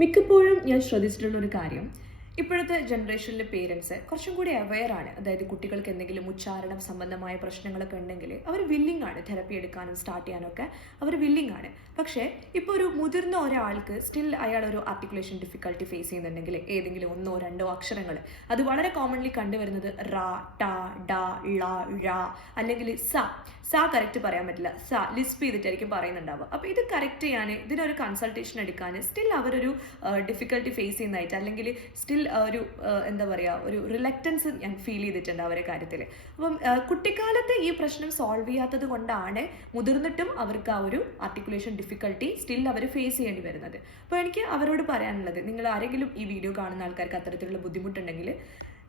മിക്കപ്പോഴും ഞാൻ ശ്രദ്ധിച്ചിട്ടുള്ളൊരു കാര്യം, ഇപ്പോഴത്തെ ജനറേഷനിലെ പേരൻസ് കുറച്ചും കൂടി അവെയറാണ്. അതായത് കുട്ടികൾക്ക് എന്തെങ്കിലും ഉച്ചാരണം സംബന്ധമായ പ്രശ്നങ്ങളൊക്കെ ഉണ്ടെങ്കിൽ അവർ വില്ലിംഗ് ആണ് തെറപ്പി എടുക്കാനും സ്റ്റാർട്ട് ചെയ്യാനൊക്കെ അവർ വില്ലിംഗ് ആണ്. പക്ഷേ ഇപ്പോൾ ഒരു മുതിർന്ന ഒരാൾക്ക് സ്റ്റിൽ അയാൾ ഒരു ആർട്ടിക്കുലേഷൻ ഡിഫിക്കൽട്ടി ഫേസ് ചെയ്യുന്നുണ്ടെങ്കിൽ ഏതെങ്കിലും ഒന്നോ രണ്ടോ അക്ഷരങ്ങൾ, അത് വളരെ കോമൺലി കണ്ടുവരുന്നത് റ, ട, ഡ, ള, ഴ അല്ലെങ്കിൽ സ. കറക്റ്റ് പറയാൻ പറ്റില്ല, ലിസ്പ് ചെയ്തിട്ടായിരിക്കും പറയുന്നുണ്ടാവുക. അപ്പോൾ ഇത് കറക്റ്റ് ചെയ്യാൻ, ഇതിനൊരു കൺസൾട്ടേഷൻ എടുക്കാൻ സ്റ്റിൽ അവരൊരു ഡിഫിക്കൽട്ടി ഫേസ് ചെയ്യുന്നതായിട്ട്, അല്ലെങ്കിൽ സ്റ്റിൽ ഒരു എന്താ പറയുക, ഒരു റിലക്റ്റൻസ് ഞാൻ ഫീൽ ചെയ്തിട്ടുണ്ട് അവരുടെ കാര്യത്തിൽ. അപ്പം കുട്ടിക്കാലത്ത് ഈ പ്രശ്നം സോൾവ് ചെയ്യാത്തത് കൊണ്ടാണ് മുതിർന്നിട്ടും അവർക്ക് ആ ഒരു ആർട്ടിക്കുലേഷൻ ഡിഫിക്കൽട്ടി സ്റ്റിൽ അവർ ഫേസ് ചെയ്യേണ്ടി വരുന്നത്. അപ്പോൾ എനിക്ക് അവരോട് പറയാനുള്ളത്, നിങ്ങൾ ആരെങ്കിലും ഈ വീഡിയോ കാണുന്ന ആൾക്കാർക്ക് അത്തരത്തിലുള്ള ബുദ്ധിമുട്ടുണ്ടെങ്കിൽ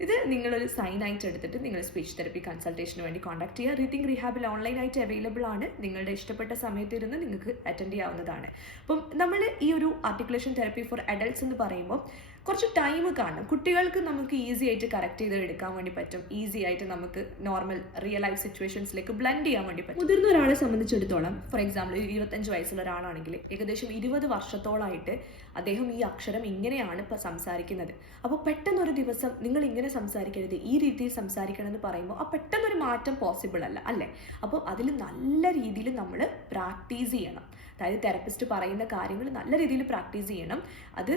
ഇത് നിങ്ങളൊരു സൈനായിട്ട് എടുത്തിട്ട് നിങ്ങൾ സ്പീച്ച് തെറപ്പി കൺസൾട്ടേഷന് വേണ്ടി കോൺടാക്ട് ചെയ്യുക. റീതിങ്ക് റീഹാബിൽ ഓൺലൈനായിട്ട് അവൈലബിൾ ആണ്. നിങ്ങളുടെ ഇഷ്ടപ്പെട്ട സമയത്ത് ഇരുന്ന് നിങ്ങൾക്ക് അറ്റൻഡ് ചെയ്യാവുന്നതാണ്. അപ്പം നമ്മൾ ഈ ഒരു ആർട്ടിക്കുലേഷൻ തെറപ്പി ഫോർ അഡൾട്ട്സ് എന്ന് പറയുമ്പോൾ കുറച്ച് ടൈം കാണും. കുട്ടികൾക്ക് നമുക്ക് ഈസി ആയിട്ട് കറക്റ്റ് ചെയ്ത് എടുക്കാൻ വേണ്ടി പറ്റും. ഈസി ആയിട്ട് നമുക്ക് നോർമൽ റിയൽ ലൈഫ് സിറ്റുവേഷൻസിലേക്ക് ബ്ലെൻഡ് ചെയ്യാൻ വേണ്ടി പറ്റും. മുതിർന്ന ഒരാളെ സംബന്ധിച്ചിടത്തോളം, ഫോർ എക്സാമ്പിൾ 25 വയസ്സുള്ള ഒരാളാണെങ്കിൽ ഏകദേശം 20 വർഷത്തോളമായിട്ട് അദ്ദേഹം ഈ അക്ഷരം ഇങ്ങനെയാണ് ഇപ്പോൾ സംസാരിക്കുന്നത്. അപ്പോൾ പെട്ടെന്നൊരു ദിവസം നിങ്ങൾ ഇങ്ങനെ സംസാരിക്കരുത്, ഈ രീതിയിൽ സംസാരിക്കണം എന്ന് പറയുമ്പോൾ ആ പെട്ടെന്നൊരു മാറ്റം പോസിബിൾ അല്ല, അല്ലേ? അപ്പോൾ അതിൽ നല്ല രീതിയിൽ നമ്മൾ പ്രാക്ടീസ് ചെയ്യണം. അതായത് തെറപ്പിസ്റ്റ് പറയുന്ന കാര്യങ്ങൾ നല്ല രീതിയിൽ പ്രാക്ടീസ് ചെയ്യണം. അത്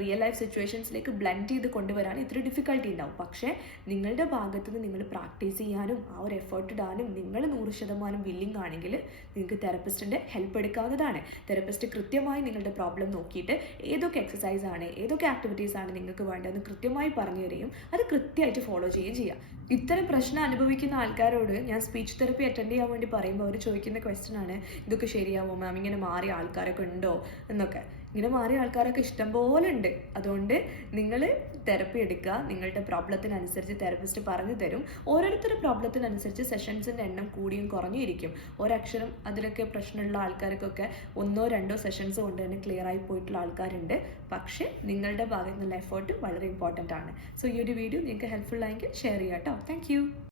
റിയൽ ലൈഫ് സിറ്റുവേഷൻസിലേക്ക് ബ്ലെൻഡ് ചെയ്ത് കൊണ്ടുവരാൻ ഇത്തിരി ഡിഫിക്കൽട്ടി ഉണ്ടാവും. പക്ഷേ നിങ്ങളുടെ ഭാഗത്ത് നിന്ന് നിങ്ങൾ പ്രാക്ടീസ് ചെയ്യാനും ആ ഒരു എഫേർട്ട് ഇടാനും നിങ്ങൾ 100% വില്ലിംഗ് ആണെങ്കിൽ നിങ്ങൾക്ക് തെറപ്പിസ്റ്റിൻ്റെ ഹെൽപ്പ് എടുക്കാവുന്നതാണ്. തെറപ്പിസ്റ്റ് കൃത്യമായി നിങ്ങളുടെ പ്രോബ്ലം നോക്കിയിട്ട് ഏതൊക്കെ എക്സസൈസ് ആണ്, ഏതൊക്കെ ആക്ടിവിറ്റീസ് ആണ് നിങ്ങൾക്ക് വേണ്ടതെന്ന് കൃത്യമായി പറഞ്ഞു തരികയും അത് കൃത്യമായിട്ട് ഫോളോ ചെയ്യുകയും ചെയ്യാം. ഇത്തരം പ്രശ്നം അനുഭവിക്കുന്ന ആൾക്കാരോട് ഞാൻ സ്പീച്ച് തെറപ്പി അറ്റൻഡ് ചെയ്യാൻ വേണ്ടി പറയുമ്പോൾ അവർ ചോദിക്കുന്ന ക്വസ്റ്റ്യൻ ആണ്, ഇതൊക്കെ ശരിയാവോ മാം, ഇങ്ങനെ മാറിയ ആൾക്കാരൊക്കെ ഉണ്ടോ എന്നൊക്കെ. ഇങ്ങനെ മാറിയ ആൾക്കാരൊക്കെ ഇഷ്ടംപോലെ ഉണ്ട്. അതുകൊണ്ട് നിങ്ങൾ തെറപ്പി എടുക്കുക. നിങ്ങളുടെ പ്രോബ്ലത്തിനനുസരിച്ച് തെറപ്പിസ്റ്റ് പറഞ്ഞു തരും. ഓരോരുത്തരുടെ പ്രോബ്ലത്തിനനുസരിച്ച് സെഷൻസിൻ്റെ എണ്ണം കൂടിയും കുറഞ്ഞും ഇരിക്കും. ഒരക്ഷരം അതിലൊക്കെ പ്രശ്നമുള്ള ആൾക്കാർക്കൊക്കെ 1-2 സെഷൻസ് കൊണ്ട് തന്നെ ക്ലിയർ ആയി പോയിട്ടുള്ള ആൾക്കാരുണ്ട്. പക്ഷേ നിങ്ങളുടെ ഭാഗത്തുനിന്നുള്ള എഫേർട്ട് വളരെ ഇമ്പോർട്ടൻ്റ് ആണ്. സോ ഈ ഒരു വീഡിയോ നിങ്ങൾക്ക് ഹെൽപ്ഫുൾ ആയെങ്കിൽ ഷെയർ ചെയ്യാം കേട്ടോ. താങ്ക്